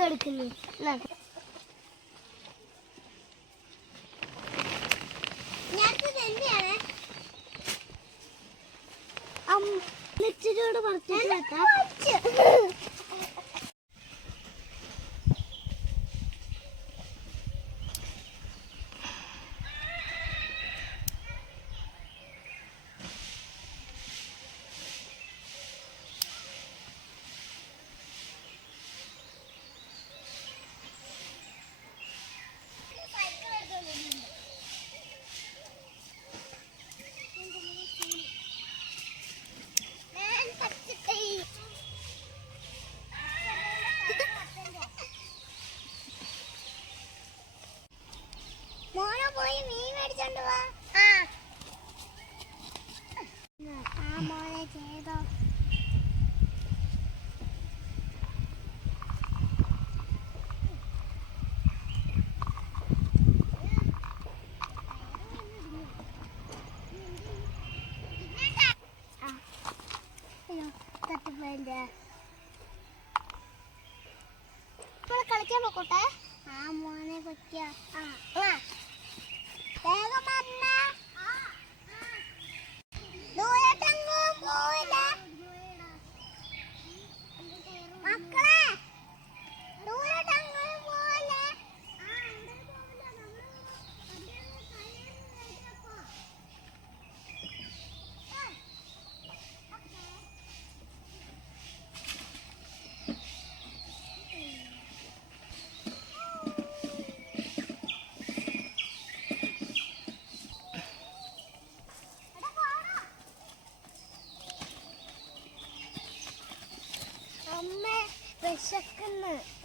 Video എടുക്കുന്നു. ഇച്ചിരിയോട് പറഞ്ഞു മോനെ പോയി മീൻ മേടിച്ചോണ്ട് വാ. മോനെ ചെയ്തോ. കളിക്കാൻ പോട്ടെ. മോനെ പറ്റിയ വേഗം വന്ന ദൂരത്തെങ്ങും പോവില്ല മക്കളെ, ദൂരത്തെങ്ങും പോവില്ല.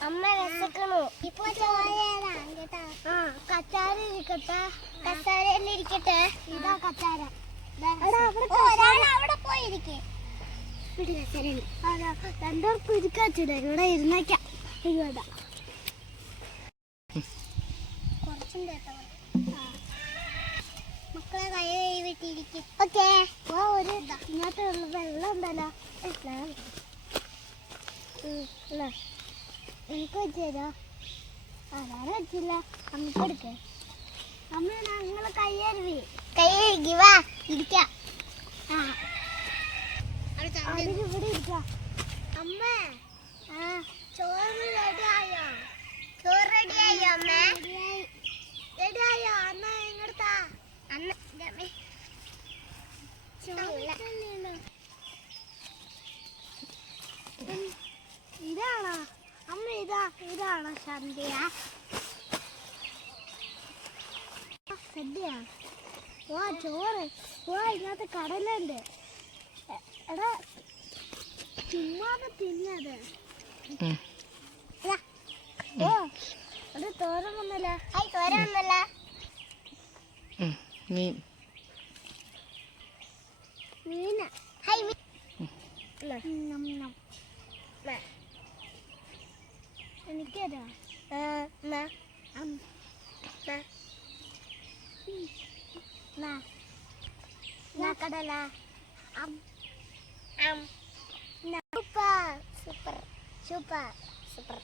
അമ്മ വിശക്കണു. ഇപ്പൊ കച്ചാര ഇരിക്കട്ടെ, കച്ചാരയിൽ ഇരിക്കട്ടെ. ഇതാ കച്ചാര. അവിടെ പോയിരിക്കേ. രണ്ടോർക്കും ഇരിക്കാച്ചില്ല, ഇവിടെ ഇരുന്നേക്കാം. കുറച്ചും കേട്ടോ മക്കളെ കൈ വിട്ടിരിക്കും. ഓക്കെ, ഒരു ഇങ്ങനത്തെ വെള്ളം ഉണ്ടല്ലോ. എനിക്ക് വെച്ചോ. അതാണ് വെച്ചില്ല. അമ്മക്ക് എടുക്ക. അമ്മ ഞങ്ങള് കൈയരുവി കൈ വാ ഇരിക്കാം. ഇവിടെ ഇരിക്കാം. അമ്മ ചോറ് റെഡിയായോ? ചോറ് റെഡിയായോ അമ്മ? റെഡിയായോ? അമ്മ ഇങ്ങടുത്താ. അമ്മ ഇതാണോ അമ്മ? ഇതാണോ സദ്യ? സദ്യ. വാ ചോറ്. വാ ഇതിനകത്ത് കടലുണ്ട്. എടാ ചുമ്മാതെ തിന്നത്. ഓ അത് തോരൻ വന്നല്ല. തോരൻ വന്നല്ല. മീന. എനിക്കതാ കടല. Super super super super.